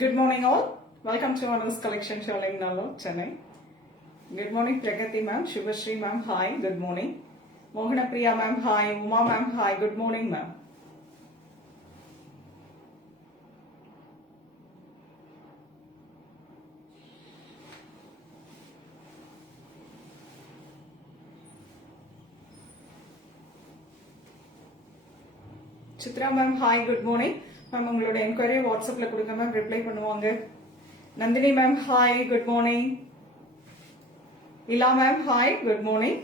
Good morning all. Welcome to Anu's collection showing Nallo, Chennai. Good morning Pragati ma'am, Shubhashri ma'am, hi, good morning. Mohana Priya ma'am, hi, Uma ma'am, hi, good morning ma'am. Chitra ma'am, hi, good morning. Ma'am, உங்களோட enquiry WhatsAppல கொடுங்க ma'am, reply பண்ணுவாங்க. Nandini ma'am, hi, good morning. Ila ma'am, hi, good morning.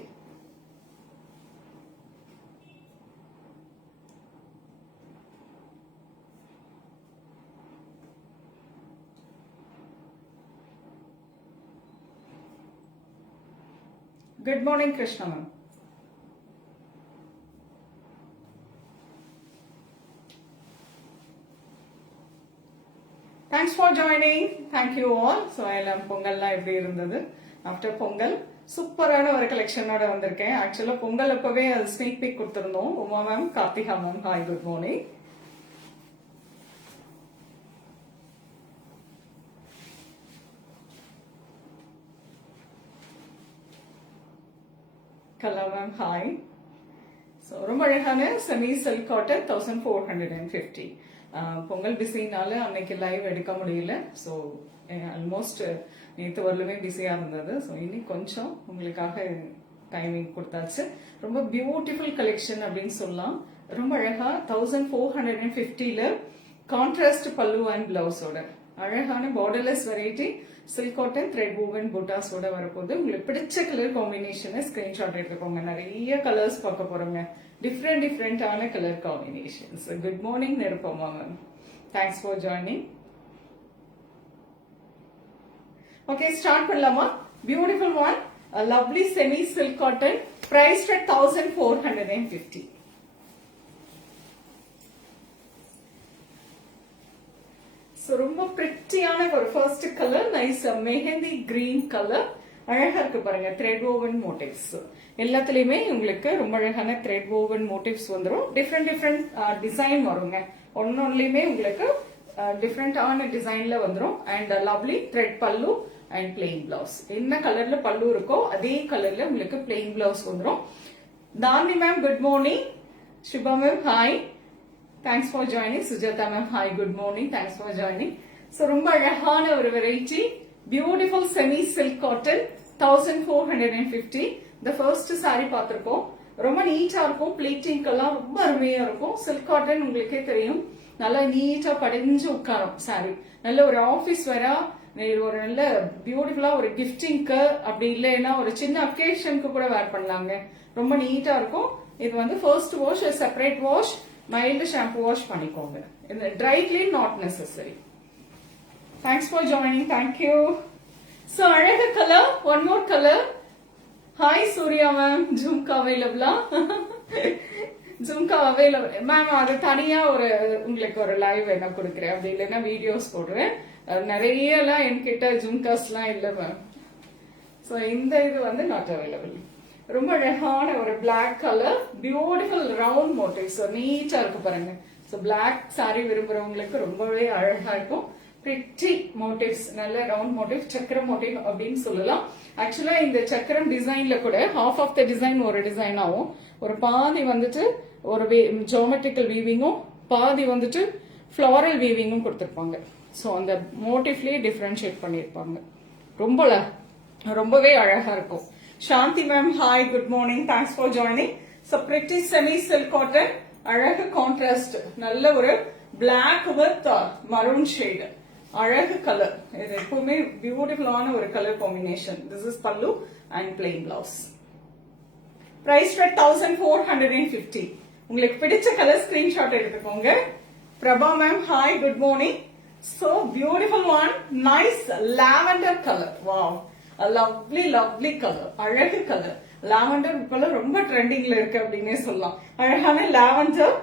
Good morning, Krishna ma'am. Thanks for joining. Thank you all. So எல்லாம் பொங்கல்லாம் எப்படி இருந்தது? After Pongal சூப்பரான ஒரு கலெக்ஷனோட வந்திருக்கேன். ஆக்சுவலா பொங்கல் அப்பவே அது ஸ்னீக் பீக் கொடுத்திருந்தோம். Uma ma'am, Karthika ma'am, hi, good morning. Kala ma'am, hi. So ரொம்ப அழகான செமி சில்க் காட்டன் 1450. பொங்கல் பிஸினால அன்னைக்கு லைவ் எடுக்க முடியல. ஸோ ஆல்மோஸ்ட் நேற்று வரலுமே பிஸியாக இருந்தது. ஸோ இன்னைக்கு கொஞ்சம் உங்களுக்காக டைமிங் கொடுத்தாச்சு. ரொம்ப பியூட்டிஃபுல் கலெக்ஷன் அப்படின்னு சொல்லலாம். ரொம்ப அழகா 1450ல கான்ட்ராஸ்ட் பல்லு அண்ட் பிளவுஸோட அழகான borderless variety silk cotton thread woven புட்டாஸோட வரப்போகுது. உங்களுக்கு பிடிச்ச கலர் காம்பினேஷனை ஸ்கிரீன்ஷாட் எடுத்துக்கோங்க. நிறைய கலர்ஸ் பார்க்க போறோங்க. டிஃப்ரெண்டான colour combinations. Good morning Nirupama ma'am, thanks for joining. Okay, start பண்ணலாமா? Beautiful one, lovely semi silk cotton, price at 1450. ரொம்ப பிரிட்டியான ஒரு first colour, nice mehndi green colour. அழகா இருக்கு பாருங்க, த்ரெட் woven மோட்டிவ்ஸ் எல்லாத்துலயுமே உங்களுக்கு ரொம்ப அழகான த்ரெட் woven மோட்டிவ்ஸ் வந்துடும். டிஃப்ரெண்ட் டிசைன் வருங்க. ஒன்னொன்னுலயுமே உங்களுக்கு டிஃப்ரெண்டான டிசைன்ல வந்துடும். அண்ட் லவ்லி த்ரெட் பல்லு அண்ட் பிளெயின் பிளவுஸ். என்ன கலர்ல பல்லு இருக்கோ அதே கலர்ல உங்களுக்கு பிளெயின் பிளவுஸ் வந்துடும். Thami ma'am, good morning. Subha ma'am, hi, thanks for joining. Sujatha ma'am, hi, good morning, thanks for joining. So ரொம்ப அழகான ஒரு variety, beautiful semi silk cotton 1450. இந்த ஃபர்ஸ்ட் சாரி பார்த்திருக்கோம். ரொம்ப நீட்டா இருக்கும், பிளேட்டிங் எல்லாம் ரொம்ப அருமையா இருக்கும். சில்க் காட்டன் உங்களுக்கே தெரியும், நல்லா நீட்டா படிஞ்சு உட்காரும் சாரி. நல்ல ஒரு ஆபீஸ் வரா, ஒரு நல்ல பியூட்டிஃபுல்லா ஒரு கிஃப்டிங்க்கு, அப்படி இல்லைன்னா ஒரு சின்ன அக்கேஷனுக்கு கூட வேர் பண்ணலாங்க. ரொம்ப நீட்டா இருக்கும். இது வந்து first wash, separate wash, mild shampoo wash பண்ணிக்கோங்க. இந்த dry clean not necessary. Thanks for joining, thank you. So அழகு colour, one more colour. Hi Surya ma'am, jhumka அவைலபிளா? Jhumka available ma'am. அது தனியா ஒரு உங்களுக்கு ஒரு லைவ் என்ன கொடுக்குறேன், அப்படி இல்லைன்னா வீடியோஸ் போடுறேன். நிறைய எல்லாம் என்கிட்ட ஜும்காஸ் எல்லாம் இல்லை மேம். ஸோ இந்த இது வந்து நாட் அவைலபிள். ரொம்ப அழகான ஒரு black colour, beautiful round motifs, நீட்டா இருக்கு பாருங்க. ஸோ பிளாக் சாரி விரும்புறவங்களுக்கு ரொம்பவே அழகா இருக்கும். பிரிட்டி மோட்டிவ்ஸ், நல்ல ரவுண்ட் மோட்டிவ், சக்கரம் மோட்டிவ் அப்படின்னு சொல்லலாம். ஆக்சுவலா இந்த சக்கரம் டிசைன்ல கூட ஹாஃப் ஆஃப் த டிசைன் ஒரு டிசைன் ஆகும். ஒரு பாதி வந்துட்டு ஒரு ஜியோமெட்ரிக்கல் வீவிங்கும், பாதி வந்துட்டு ஃபிளாரல் வீவிங்கும் கொடுத்திருப்பாங்க. ஸோ அந்த மோட்டிவ்லயே டிஃபரன்ஷியேட் பண்ணிருப்பாங்க. ரொம்பவே அழகா இருக்கும். Shanthi ma'am, hi, good morning, thanks for joining. So pretty semi silk cotton, அழகு கான்ட்ராஸ்ட், நல்ல ஒரு பிளாக் வித் மரூன் ஷேடு, அழகு கலர். இது எப்பவுமே பியூட்டிஃபுல்லான ஒரு colour combination. This is pallu and plain blouse. Price at 1450. உங்களுக்கு பிடிச்ச கலர் ஸ்கிரீன்ஷாட் எடுத்துக்கோங்க. Prabha ma'am, hi, good morning. So beautiful one, nice lavender color. Wow, a lovely color, அழகு கலர். லாவெண்டர் இப்பெல்லாம் ரொம்ப ட்ரெண்டிங்ல இருக்கு அப்படின்னே சொல்லலாம். அழகான லாவெண்டர்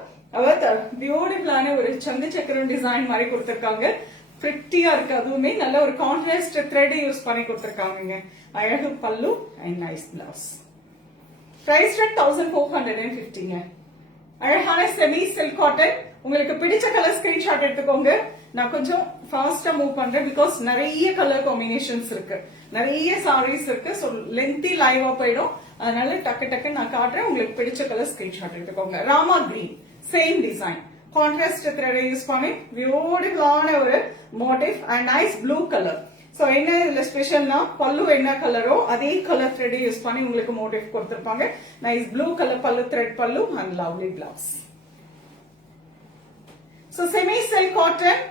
பியூட்டிஃபுல்லான ஒரு சங்கு சக்கரம் டிசைன் மாதிரி கொடுத்திருக்காங்க. பிரிட்டியா இருக்கு. அதுவுமே நல்ல ஒரு கான்ட்ராஸ்ட் த்ரெட் யூஸ் பண்ணி கொடுத்திருக்காங்க. அழகு pallu and nice blouse. Price at 1450. அழகான செமி சில்க் காட்டன். உங்களுக்கு பிடிச்ச கலர் ஸ்கிரீன்ஷாட் எடுத்துக்கோங்க. நான் கொஞ்சம் ஃபாஸ்டா மூவ் பண்றேன் பிகாஸ் நிறைய கலர் காம்பினேஷன்ஸ் இருக்கு, நிறைய சாரீஸ் இருக்கு. ஸோ லென்த்தி லைவா போயிடும். அதனால டக்கு டக்கு நான் காட்டுறேன். உங்களுக்கு பிடிச்ச கலர் ஸ்கிரீன்ஷாட் எடுத்துக்கோங்க. Rama green, same design, contrast thread use பண்ணி பியூட்டிஃபுல்லான ஒரு motive and nice blue colour. So என்ன இதுல ஸ்பெஷல்னா பல்லு என்ன கலரோ அதே கலர் த்ரெட் யூஸ் பண்ணி உங்களுக்கு மோட்டிவ் கொடுத்திருப்பாங்க. நைஸ் ப்ளூ கலர் பல்லு, த்ரெட் பல்லு and lovely blouse. So semi silk cotton,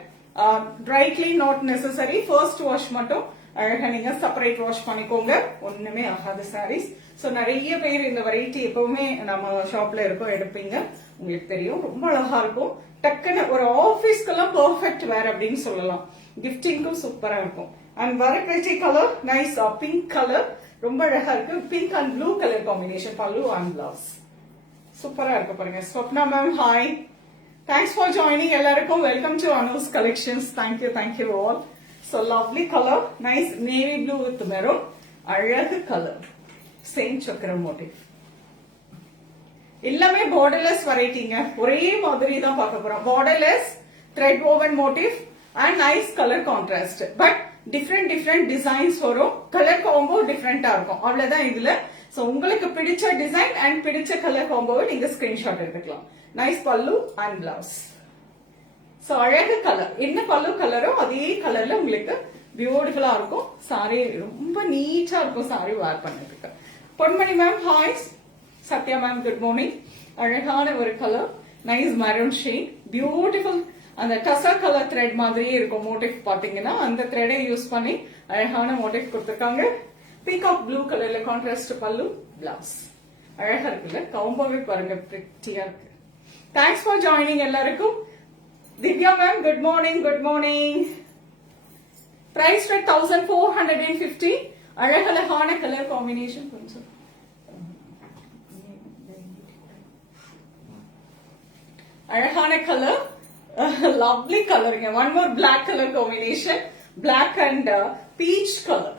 try clean not necessary, first wash மட்டும் அழகா நீங்க செப்பரேட் வாஷ் பண்ணிக்கோங்க. ஒண்ணுமே ஆகாத சாரீஸ். சோ நிறைய பேர் இந்த வெரைட்டி எப்பவுமே நம்ம ஷாப்ல இருக்கோம் எடுப்பீங்க, உங்களுக்கு தெரியும். ரொம்ப அழகா இருக்கும். டக்குன்னு ஒரு ஆபீஸ்க்கெல்லாம் பெர்ஃபெக்ட் வேற அப்படின்னு சொல்லலாம். கிஃப்டிங்க்கும் சூப்பரா இருக்கும். And variety colour nice pink colour, ரொம்ப அழகா இருக்கு. Pink and blue colour combination pallu and blouse சூப்பரா இருக்கு பாருங்க. Swapna ma'am hi, thanks for joining. எல்லாருக்கும் welcome to Anu's collections. Thank you all. So lovely color, nice navy blue with maroon, அழகு colour, same சக்கரம் motif. எல்லாமே borderless வெரைட்டிங்க, ஒரே மாதிரி தான் பார்க்க போறோம். borderless thread woven motif and nice color contrast, but different designs வரும். கலர் காம்போ டிஃபரெண்டா இருக்கும், அவ்வளவுதான் இதுல. சோ உங்களுக்கு பிடிச்ச டிசைன் அண்ட் பிடிச்ச கலர் காம்போவை நீங்க ஸ்கிரீன்ஷாட் எடுத்துக்கலாம். நைஸ் பல்லு அண்ட் பிளவுஸ். சோ அழகு கலர், என்ன பல்லு கலரோ அதே கலர்ல உங்களுக்கு பியூட்டிஃபுல்லா இருக்கும். சாரி ரொம்ப நீட்டா இருக்கும் சாரி வேர் பண்ணதுக்கு. Ponmani ma'am hi, Sathya ma'am good morning. அழகான ஒரு colour, nice maroon shade, beautiful. அந்த டசா கலர் த்ரெட் மாதிரியே இருக்கும் மோட்டிவ். பாத்தீங்கன்னா அந்த த்ரெடை யூஸ் பண்ணி அழகான மோட்டிவ் கொடுத்திருக்காங்க. பீகாக் ப்ளூ கலர்ல கான்ட்ராஸ்ட் பல்லு, பிளவுஸ். அழகா இருக்குல்ல, காம்போவே பாருங்க, பிரிட்டியா இருக்கு. தேங்க்ஸ் ஃபார் ஜாயினிங் எல்லாருக்கும். Divya ma'am, good morning. Price at 1450. அழகழகான கலர் காம்பினேஷன். கொஞ்சம் அழகான கலர், லவ்லி கலருங்க. One more black colour combination, black and peach colour.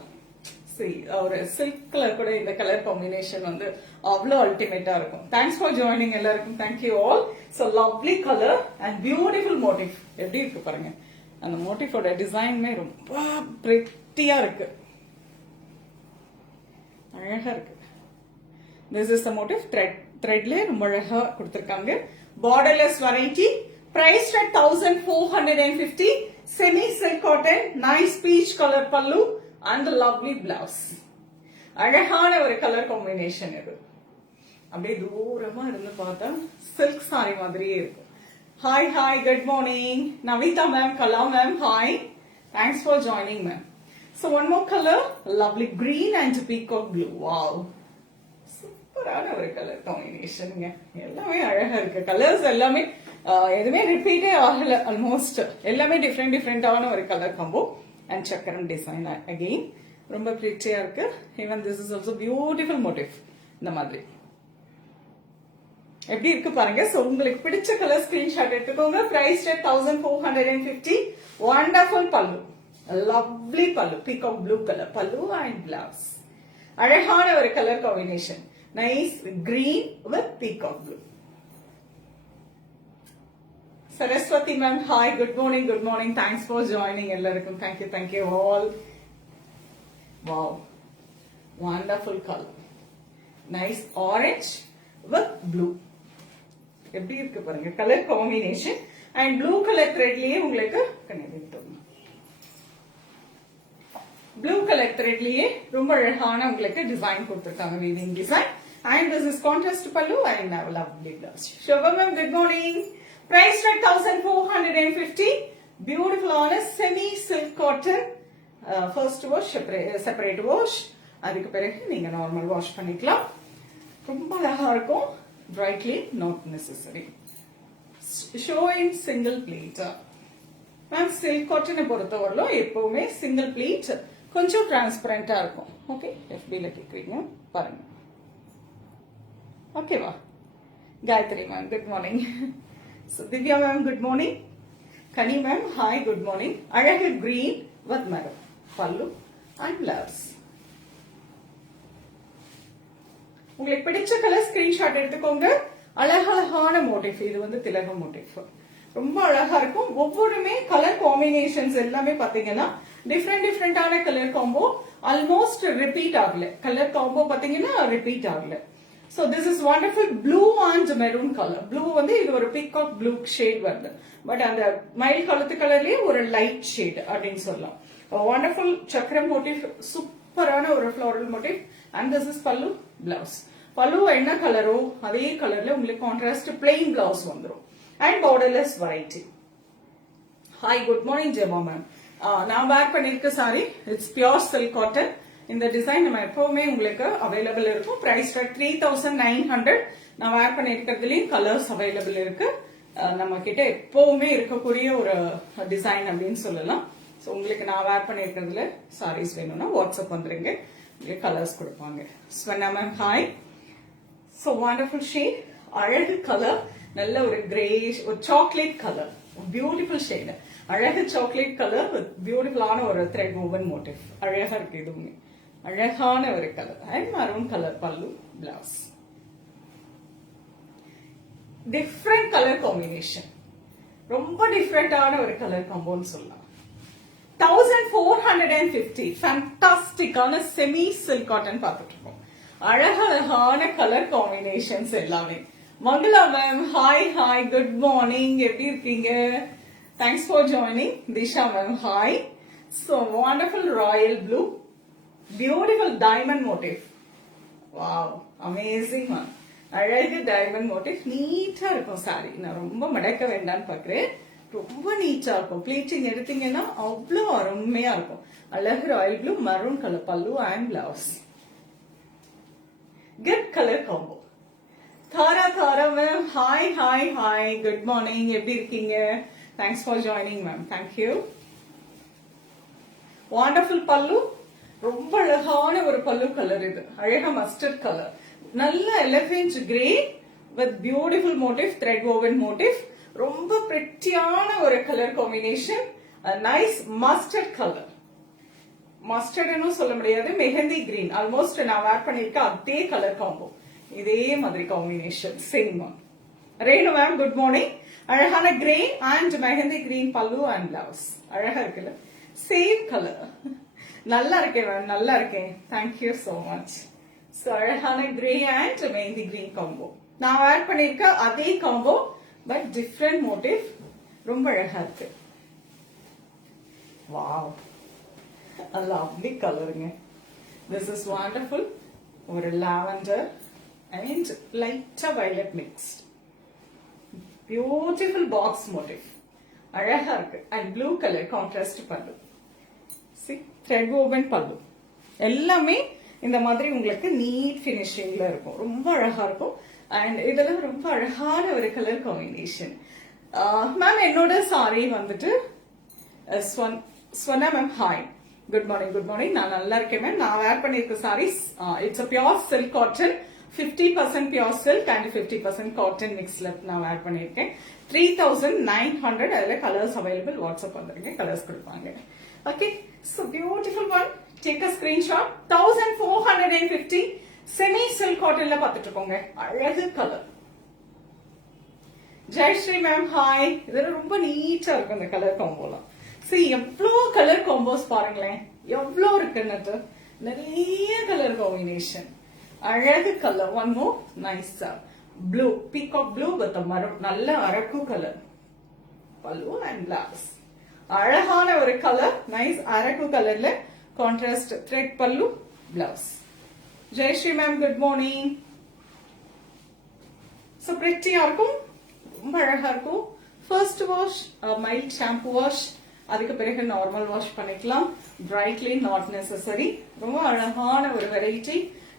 ஒரு சில்க் கலர் கூட இந்த கலர் காம்பினேஷன் வந்து அவ்வளவு அல்டிமேட்டா இருக்கும். தேங்க்ஸ் ஃபார் ஜாயினிங் எல்லாருக்கும். Thank you all. So lovely colour and beautiful motif. எப்படி இருக்கு பாருங்க, அந்த மோட்டிவோட டிசைன்மே ரொம்ப பிரிட்டியா இருக்கு, அழகா இருக்கு. This is the motif. த்ரெட்ல ரொம்ப அழகா கொடுத்திருக்காங்க. borderless variety. Priced at 1450. Semi silk cotton, nice peach color pallu and the lovely blouse. அழகான ஒரு கலர் காம்பினேஷன் இது. அப்படியே தூரமா இருந்து பார்த்தா சில்க் சாரி மாதிரியே இருக்கும். Hi good morning Navitha ma'am, Kala ma'am hi, thanks for joining ma'am. So one more color, lovely green and peacock blue. Wow, சூப்பரான ஒரு கலர் காம்பினேஷனுங்க. எல்லாமே அழகா இருக்கு. கலர்ஸ் எல்லாமே எதுவுமே ரிப்பீட்டே ஆகல. ஆல்மோஸ்ட் எல்லாமே டிஃப்ரெண்டான ஒரு கலர் காம்போ அண்ட் சக்கரம் டிசைன். அகெயின் ரொம்ப பிரிட்டியா இருக்கு. Even this is also beautiful motif. இந்த மாதிரி எப்படி இருக்கு பாருங்க. சோ உங்களுக்கு பிடிச்ச கலர் ஸ்கிரீன்ஷாட் எடுத்துக்கோங்க. Price at 1450. Wonderful pallu, lovely pallu, peacock blue colour pallu and blouse. அழகான ஒரு colour combination, nice green with peacock blue. Saraswathi ma'am hi, good morning. Thanks for joining எல்லாருக்கும். Thank you all. Wow, wonderful colour, nice orange with blue. எப்படி இருக்கு பாருங்க colour combination. And blue colour த்ரெட்லயே உங்களுக்கு blue colour த்ரெட்லயே ரொம்ப அழகான உங்களுக்கு டிசைன் கொடுத்திருக்காங்க, weaving design. And this is contrast pallu and lovely blouse. Shobha ma'am good morning. Priced at 1450. Beautiful on a semi silk cotton. First wash, separate wash. அதுக்கு பிறகு நீங்க நார்மல் வாஷ் பண்ணிக்கலாம். ரொம்ப அழகா இருக்கும். Dry clean not necessary. Show in single pleat. Ma'am silk காட்டனை பொறுத்தவரையிலும் எப்பவுமே சிங்கிள் பிளீட் கொஞ்சம் டிரான்ஸ்பரண்டா இருக்கும். ஓகே, FBல கேக்குறீங்க பாருங்க. ஓகேவா? Gayathri ma'am good morning. So Divya ma'am good morning. Kani ma'am hi, good morning. அழகு green with maroon pallu and blouse. உங்களுக்கு பிடிச்ச கலர் ஸ்கிரீன்ஷாட் எடுத்துக்கோங்க. அழகழகான மோட்டிவ். இது வந்து திலகம் மோட்டிவ். ரொம்ப அழகா இருக்கும். ஒவ்வொருமே கலர் காம்பினேஷன்ஸ் எல்லாமே பாத்தீங்கன்னா டிஃப்ரெண்டான கலர் காம்போ, ஆல்மோஸ்ட் ரிப்பீட் ஆகல. கலர் காம்போ பாத்தீங்கன்னா ரிப்பீட் ஆகல. So this is wonderful blue and maroon color. Blue வந்து இது ஒரு peacock blue shade வருது. பட் அந்த மயில் கழுத்து கலர்லயே ஒரு லைட் ஷேட் அப்படின்னு சொல்லலாம். wonderful சக்கரம் motif, சூப்பரான ஒரு floral motif. And this is pallu blouse. பல்லு என்ன கலரோ அதே கலர்ல உங்களுக்கு கான்ட்ராஸ்ட் பிளெயின் பிளவுஸ் வந்துரும். And borderless variety. Hi, good morning Gemma ma'am. நான் வேர் பண்ணிருக்க sari it's pure silk cotton. இந்த டிசைன் நம்ம எப்பவுமே உங்களுக்கு அவைலபிள் இருக்கும். பிரைஸ் 3900. நான் வேர் பண்ணிருக்கிறதுலயும் கலர்ஸ் அவைலபிள் இருக்கு. நம்ம கிட்ட எப்பவுமே இருக்கக்கூடிய ஒரு டிசைன் அப்படின்னு சொல்லலாம். ஸோ உங்களுக்கு நான் வேர் பண்ணிருக்கிறதுல சாரீஸ் வேணும்னா வாட்ஸ்அப் வந்துருங்க, உங்களுக்கு கலர்ஸ் கொடுப்பாங்க. Swarna ma'am hi. So wonderful shade, அழகு கலர், நல்ல ஒரு கிரேஷ், ஒரு சாக்லேட் கலர், பியூட்டிஃபுல் ஷேட், அழகு சாக்லேட் கலர் வித் பியூட்டிஃபுல்லான ஒரு த்ரெட் woven motif. அழகா இருக்கு, இதுவுமே அழகான ஒரு கலர். அண்ட் மரூன் கலர் பல்லு பிளவுஸ். டிஃப்ரெண்ட் கலர் காம்பினேஷன், ரொம்ப டிஃப்ரெண்டான ஒரு கலர் காம்போன்னு சொல்லலாம். 1450 ஃபேண்டாஸ்டிக்கான செமி சில்க் காட்டன் பார்த்துட்டு இருக்கோம். அழகழகான கலர் காம்பினேஷன்ஸ் எல்லாமே. Mangala ma'am hi hi, good morning, எப்படி இருக்கீங்க? Thanks for joining. Disha ma'am hi. So wonderful Royal blue, beautiful diamond motive. Wow, amazing ma'am. அழகு டைமண்ட் மோட்டிவ், நீட்டா இருக்கும் சாரி. நான் ரொம்ப மடக்க வேண்டாம்னு பாக்குறேன். ரொம்ப நீட்டா இருக்கும். ப்ளீட்டிங் எடுத்தீங்கன்னா அவ்வளோ அருமையா இருக்கும். அழகு royal blue, maroon colour pallu and blouse. Good colour combo. Tara ma'am hi hi hi, good morning, எப்படி இருக்கீங்க? Thanks for joining ma'am, thank you. Wonderful pallu, ரொம்ப அழகான ஒரு பல்லு கலர். இது அழகா மஸ்டர்ட் கலர், நல்ல elephant grey with beautiful motif, thread woven motif. ரொம்ப பிரிட்டியான ஒரு colour combination. Nice mustard colour, மஸ்டர்ட்னு சொல்ல முடியாது, மெஹந்தி கிரீன். ஆல்மோஸ்ட் நான் வேர் பண்ணிருக்க அதே கலர் காம்போ, இதே மாதிரி combination same. Renu ma'am good morning. அழகான கிரே அண்ட் மெஹந்தி கிரீன் பல்லு அண்ட் பிளவுஸ். அழகா இருக்குல்ல, சேம் கலர். நல்லா இருக்கேன் மேம், நல்லா இருக்கேன், தேங்க்யூ சோ மச். ஸோ அழகான grey and mehndi green combo. நான் வேர் பண்ணிருக்க அதே காம்போ பட் டிஃப்ரெண்ட் மோட்டிவ். ரொம்ப அழகா இருக்கு. Wow, lovely coloring. This is wonderful. ஒரு lavender and light violet mixed. Beautiful box motif. அழகா இருக்கு. And blue color contrast பல்லு. See, thread woven பல்லு. எல்லாமே இந்த மாதிரி உங்களுக்கு நீட் ஃபினிஷிங்ல இருக்கும். ரொம்ப அழகா இருக்கும். அண்ட் இதெல்லாம் ரொம்ப அழகான ஒரு கலர் காம்பினேஷன். மேம் என்னோட சாரி வந்துட்டு Swarna ma'am hi, good morning. Good morning, நான் நல்லா இருக்கேன் மேம். நான் வேர் பண்ணிருக்க saris it's a pure silk cotton, 50% pure silk and 50% cotton மிக்ஸ்ல நான் வேர் பண்ணிருக்கேன். 3900. அதுல கலர்ஸ் அவைலபிள். வாட்ஸ்அப் வந்துருங்க, கலர்ஸ் கொடுப்பாங்க. Okay, so beautiful one. Take a screenshot. 1450 semi silk காட்டன்ல பார்த்துட்டு இருக்கோங்க. அழகு கலர். Jayashree ma'am hi. இதெல்லாம் ரொம்ப நீட்டா இருக்கும் இந்த கலர் காம்போலாம். சரி, எவ்வளோ கலர் காம்போஸ் பாருங்களேன், எவ்வளோ இருக்குன்னு. நிறைய கலர் காம்பினேஷன். அழகு colour. One more nice blue, peacock blue with maroon, நல்ல அரக்கு கலர் பல்லு அண்ட் பிளவுஸ். அழகான ஒரு கலர், நைஸ் அரக்கு கலர்ல contrast thread pallu blouse. Jayashree ma'am good morning. So பிரிட்டியா இருக்கும், ரொம்ப அழகா இருக்கும். First wash mild shampoo wash, அதுக்கு பிறகு நார்மல் வாஷ் பண்ணிக்கலாம். Brightly not necessary. ரொம்ப அழகான ஒரு வெரைட்டி,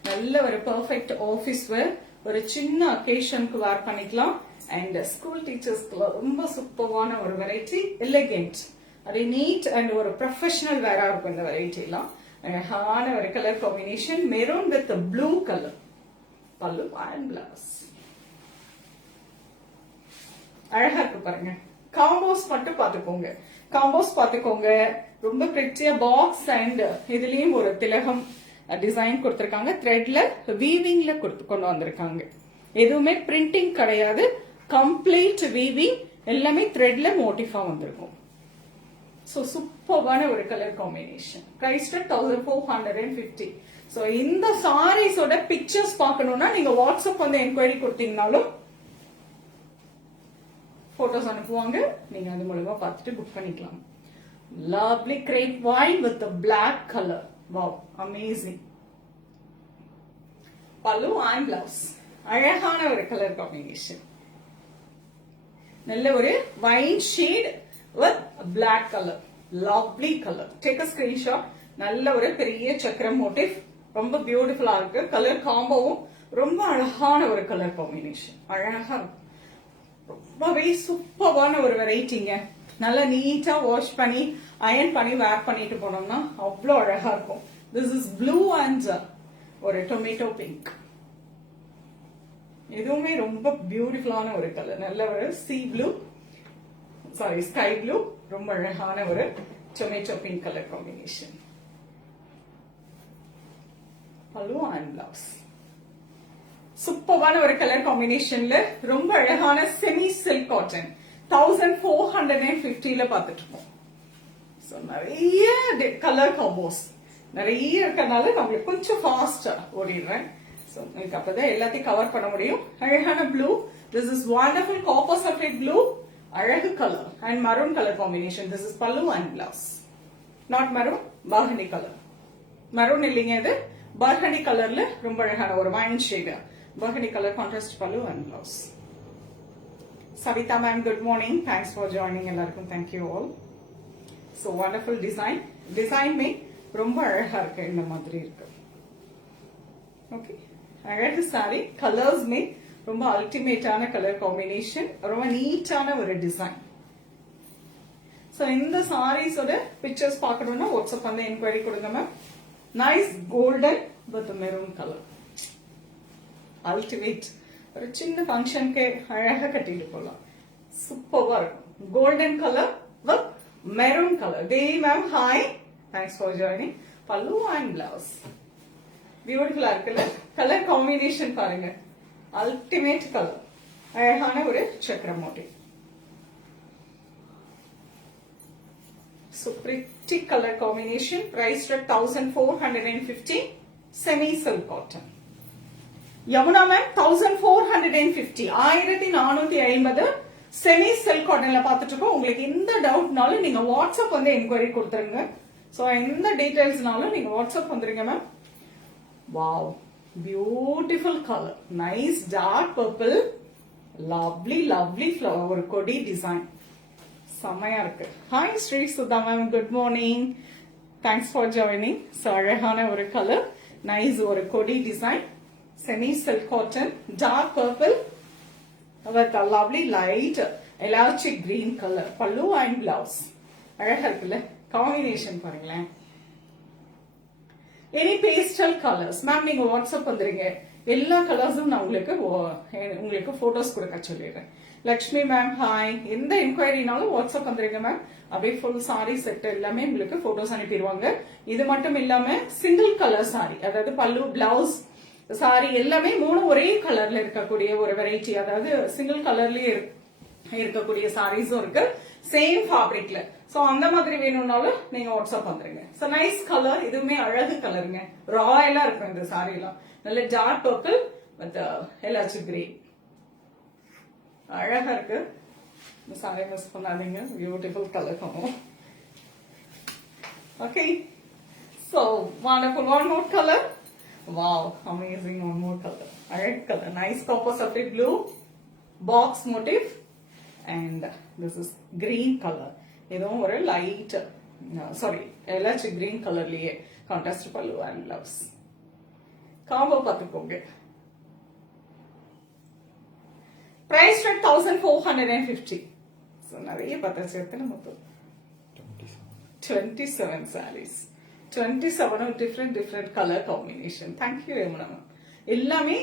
நல்ல ஒரு பெர்ஃபெக்ட் ஆஃபீஸ் வேர், ஒரு சின்ன அக்கேஷனுக்கு வேர் பண்ணிக்கலாம். அண்ட் ஸ்கூல் டீச்சர்ஸ்க்கு ரொம்ப சூப்பரான ஒரு வெரைட்டி, எலிகென்ட், அதே நீட் அண்ட் ஒரு ப்ரொஃபஷனல் வேரா இருக்கும் இந்த வெரைட்டி எல்லாம். அழகான ஒரு colour combination, maroon with blue colour pallu and blouse. அழகா இருக்கு பாருங்க. காம்போஸ் மட்டும் பாத்துக்கோங்க, காம்போஸ் பாத்துக்கோங்க. ரொம்ப பிரிட்டியா பாக்ஸ் அண்ட் இதுலயும் ஒரு திலகம் டிசைன் கொடுத்திருக்காங்க. த்ரெட்ல வீவிங்ல கொண்டு வந்திருக்காங்க. எதுவுமே பிரிண்டிங் கிடையாது, கம்ப்ளீட் வீவிங் எல்லாமே த்ரெட்ல மோட்டிஃபா வந்திருக்கும். ஸோ சூப்பர்வான ஒரு கலர் காம்பினேஷன். பிரைஸ் 1450. ஸோ இந்த சாரீஸோட பிக்சர்ஸ் பார்க்கணும்னா நீங்க வாட்ஸ்அப் வந்து என்கொயரி கொடுத்தீங்கனாலும் போட்டோஸ் அனுப்புவாங்க, நீங்க அது மூலமா பார்த்துட்டு புக் பண்ணிக்கலாம். Lovely grape wine with black colour. Wow, amazing. Pallu and blouse. அழகான ஒரு கலர் காம்பினேஷன். நல்ல ஒரு wine shade with black colour. Lovely colour. Take a screenshot. நல்ல ஒரு பெரிய சக்கரம் மோட்டிவ், ரொம்ப பியூட்டிஃபுல்லா இருக்கு. கலர் காம்போவும் ரொம்ப அழகான ஒரு கலர் காம்பினேஷன். அழகா இருக்கு. ரொம்பவே சூப்பர்வான ஒரு வெரைட்டிங்க. நல்லா நீட்டா வாஷ் பண்ணி அயன் பண்ணி வேர் பண்ணிட்டு போனோம்னா அவ்வளோ அழகா இருக்கும். திஸ் இஸ் ப்ளூ அண்ட் ஒரு டொமேட்டோ பிங்க். இதுவுமே ரொம்ப பியூட்டிஃபுல்லான ஒரு கலர். நல்ல ஒரு ஸ்கை ப்ளூ, ரொம்ப அழகான ஒரு tomato pink colour combination. Pallu and blouse. சூப்பர்வான ஒரு கலர் காம்பினேஷன்ல ரொம்ப அழகான செமி சில்க் காட்டன் 1450ல பார்த்துட்டு இருக்கோம். நிறைய கலர் காம்போஸ் நிறைய இருக்கனால நம்மளுக்கு கொஞ்சம் ஃபாஸ்டா ஓடிடுறேன். உங்களுக்கு அப்பதான் எல்லாத்தையும் கவர் பண்ண முடியும். அழகான blue. This is wonderful copper sulphate blue. அழகு colour and maroon colour combination. This is pallu and blouse. Not maroon, burgundy colour. Maroon இல்லைங்க, இது பர்கண்டி கலர்ல ரொம்ப அழகான ஒரு wine shade. Burgundy color contrast pallu and blouse. Savita ma'am, good morning. Thanks for joining. Ellarkum thank you all. So wonderful design. Design me ரொம்ப அழகா இருக்கு. இந்த மாதிரி இருக்கு. ஓகே, அழகு saree. கலர்ஸ் me ரொம்ப அல்டிமேட்டான கலர் காம்பினேஷன். ரொம்ப நீட்டான ஒரு டிசைன். So இந்த சாரீஸோட பிக்சர்ஸ் பார்க்கணும்னா வாட்ஸ்அப் வந்து என்கொயரி கொடுங்க ma'am. Nice golden with maroon colour. Ultimate. ஒரு சின்ன ஃபங்க்ஷனுக்கு அழகா கட்டிட்டு போகலாம். சூப்பர்வா இருக்கும். Golden colour with maroon colour. Devi ma'am hi, thanks for joining. பல்லு அண்ட் பிளவுஸ். பியூட்டிஃபுல்லா இருக்குல்ல? கலர் காம்பினேஷன் பாருங்க, அல்டிமேட் கலர். அழகான ஒரு சக்கர motive. So pretty color combination. Price at 1450. Semi silk cotton. Yamuna ma'am 1450. 1450 semi silk காட்டன்ல பாத்துட்டு இருக்கோம். உங்களுக்கு எந்த டவுட்னாலும் நீங்க வாட்ஸ்அப் வந்து என்கொயரி கொடுத்துருங்க. சோ எந்த டீடைல்ஸ்னாலும் நீங்க வாட்ஸ்அப் வந்துருங்க ma'am. Wow, beautiful colour. Nice dark purple. Lovely flower. ஒரு கொடி டிசைன் செம்மையா இருக்கு. Hi Sri Sudha ma'am, good morning. Thanks for joining. So அழகான ஒரு கலர். நைஸ் ஒரு கொடி design. Semi silk cotton. Dark purple with lovely light elastic green colour. Pallu and blouse. அழகா இருக்குல்ல? காம்பினேஷன் பாருங்களேன். எனி பேஸ்டல் கலர்ஸ் மேம் நீங்க வாட்ஸ்அப் வந்துருங்க. எல்லா கலர்ஸும் நான் உங்களுக்கு போட்டோஸ் கொடுக்க சொல்லிடுறேன். Lakshmi ma'am hi. எந்த என்கொயரினாலும் வாட்ஸ்அப் வந்துருங்க மேம். அப்படியே ஃபுல் சாரி செட் எல்லாமே உங்களுக்கு போட்டோஸ் அனுப்பிடுவாங்க. இது மட்டும் இல்லாம சிங்கிள் கலர் சாரி, அதாவது பல்லு பிளவுஸ் சாரி எல்லாமே மூணு ஒரே கலர்ல இருக்கக்கூடிய ஒரு வெரைட்டி, அதாவது சிங்கிள் கலர்லயே இருக்கக்கூடிய சாரீஸும் இருக்கு சேம் ஃபேப்ரிக்ல. சோ அந்த மாதிரி வேணும்னாலும் நீங்க வாட்ஸ்அப் வந்துருங்க. So nice colour. இதுவுமே அழகு கலருங்க. ராயலா இருக்கும் இந்த சாரி எல்லாம். நல்ல dark purple with elastic green. அழகா இருக்கு. இந்த சாரி மிஸ் பண்ணாதீங்க. Beautiful colour combo. Okay, so wonderful. One more color. Wow, amazing. One more color. Red color. Nice copper sulphate blue. Box motif. And this is green color. இதுவும் ஒரு light elastic green கலர்லயே contrast pallu and blouse. Combo பார்த்துக்கோங்க. Price 1450. நிறைய பார்த்தாச்சு. எத்தனை மொத்தம்? 27 sarees. 27 different color combination. Thank you Yamuna ma'am. எல்லாமே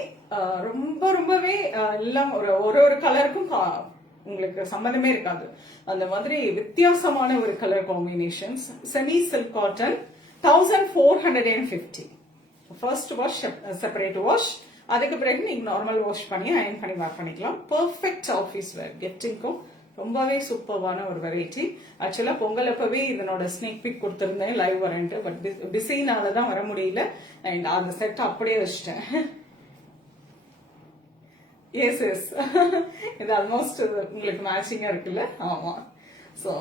ரொம்பவே எல்லாம் ஒரு கலருக்கும் உங்களுக்கு சம்பந்தமே இருக்காது. அந்த மாதிரி வித்தியாசமான ஒரு colour combinations. Semi silk cotton 1450. First wash separate wash. அதுக்கு பிறகு நீங்க நார்மல் வாஷ் பண்ணி அயன் பண்ணி வேர் பண்ணிக்கலாம். பெர்ஃபெக்ட் ஆஃபீஸ் வேர் கிஃப்டிங்க்கும் ரொம்பவே சூப்பர்வான ஒரு வெரைட்டி. ஆக்சுவலா பொங்கல் அப்பவே இதனோட ஸ்னேக் பிக் கொடுத்திருந்தேன் லைவ் வரேன்ட்டு, பட் பிஸினால தான் வர முடியல. அண்ட் அந்த செட் அப்படியே வச்சிட்டேன். எஸ் எஸ் இது ஆல்மோஸ்ட் உங்களுக்கு மேட்சிங்கா இருக்குல்ல. ஆமா, சோ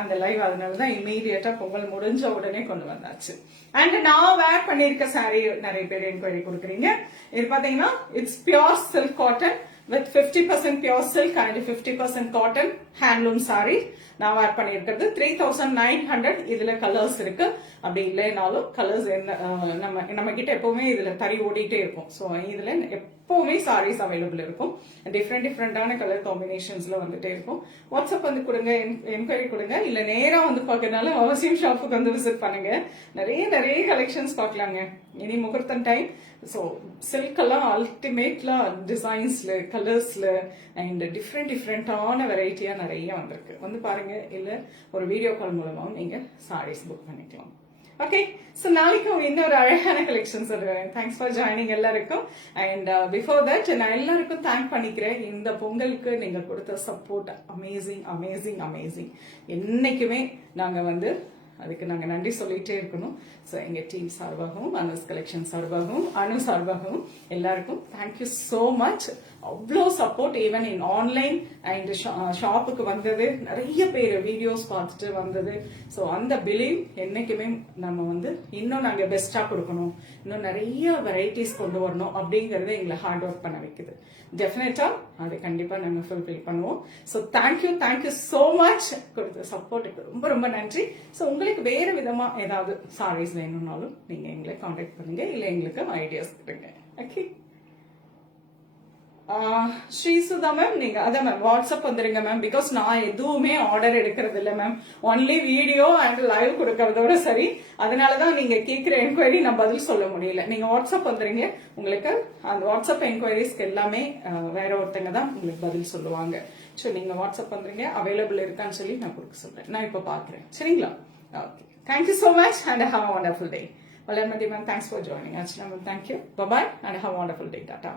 அந்த லைவ் அதனாலதான் இமீடியட்டா பொங்கல் முடிஞ்ச உடனே கொண்டு வந்தாச்சு. அண்ட் நான் வேர் பண்ணிருக்க சாரி நிறைய பேர் என்கொயரி கொடுக்குறீங்க. இது பாத்தீங்கன்னா it's pure silk cotton with 50% pure silk and 50% cotton handloom sorry. நான் வேர் பண்ணிருக்கிறது 3900. இதுல கலர்ஸ் இருக்கு. அப்படி இல்லைனாலும் கலர்ஸ் என்ன நம்ம கிட்ட எப்பவுமே இதுல தறி ஓடிட்டே இருக்கும். சோ இதுல எப்பவுமே சாரீஸ் அவைலபிள் இருக்கும். டிஃப்ரெண்டான கலர் காம்பினேஷன்ஸ்ல வந்துட்டே இருக்கும். வாட்ஸ்அப் வந்து கொடுங்க, என்கொயரி கொடுங்க, இல்ல நேரா வந்து பாக்கிறதுனால அவசியம் ஷாப்புக்கு வந்து விசிட் பண்ணுங்க. நிறைய கலெக்ஷன்ஸ் பார்க்கலாங்க. இனி முகூர்த்தம் டைம். ஸோ சில்க் எல்லாம் அல்டிமேட்ல டிசைன்ஸ்ல கலர்ஸ்ல அண்ட் டிஃப்ரெண்டான வெரைட்டியா நிறைய வந்திருக்கு. வந்து பாருங்க, இல்ல ஒரு வீடியோ கால் மூலமாவும் நீங்க சாரீஸ் புக் பண்ணிக்கலாம். ஓகே, ஸோ நாளைக்கும் இன்னொரு அழகான கலெக்ஷன்ஸ் வருவேன். தேங்க்ஸ் ஃபார் ஜாயினிங் எல்லாருக்கும். அண்ட் பிஃபோர் தட் நான் எல்லாருக்கும் தேங்க் பண்ணிக்கிறேன். இந்த பொங்கலுக்கு நீங்க கொடுத்த சப்போர்ட் அமேசிங். என்னைக்குமே நாங்க வந்து அதுக்கு நாங்க நன்றி சொல்லிட்டே இருக்கணும். ஸோ எங்க டீம் சார்பாகவும், அனுஸ் கலெக்ஷன் சார்பாகவும், அனு சார்பாகவும் எல்லாருக்கும் தேங்க்யூ சோ மச். அவ்வளோ support even in online and ஷாப்புக்கு வந்தது, நிறைய பேர் வீடியோஸ் பார்த்துட்டு வந்தது. ஸோ அந்த பிலீவ் என்னைக்குமே நம்ம வந்து இன்னும் நாங்க பெஸ்டா கொடுக்கணும், இன்னும் நிறைய வெரைட்டிஸ் கொண்டு வரணும் அப்படிங்கறத எங்களை ஹார்ட் ஒர்க் பண்ண வைக்குது. டெஃபினட்டா அது கண்டிப்பா நாங்க ஃபுல்ஃபில் பண்ணுவோம். So thank you so much. கொடுத்த சப்போர்ட்டுக்கு ரொம்ப நன்றி. ஸோ உங்களுக்கு வேற விதமா ஏதாவது சாரீஸ் வேணும்னாலும் நீங்க எங்களை கான்டாக்ட் பண்ணுங்க, இல்ல எங்களுக்கு ஐடியாஸ் கொடுங்க. ஓகே, ஸ்ரீசுதா மேம், நீங்க அதான் மேம் வாட்ஸ்அப் வந்துருங்க மேம். பிகாஸ் நான் எதுவுமே ஆர்டர் எடுக்கிறது இல்ல ma'am, only video and live கொடுக்கறதோட சரி. அதனாலதான் நீங்க கேட்கிற என்கொயரி நான் பதில் சொல்ல முடியல. நீங்க வாட்ஸ்அப் வந்துருங்க, உங்களுக்கு அந்த வாட்ஸ்அப் என்கொயரிஸ்க்கு எல்லாமே வேற ஒருத்தங்க தான் உங்களுக்கு பதில் சொல்லுவாங்க. ஸோ நீங்க வாட்ஸ்அப் வந்துருங்க, அவைலபிள் இருக்கான்னு சொல்லி நான் கொடுக்க சொல்றேன். நான் இப்ப பாக்குறேன், சரிங்களா? Okay, thank you so much and have a wonderful day. Valarmathi ma'am, thanks for joining. Archana ma'am, thank you. Bye and have a wonderful day. Tata.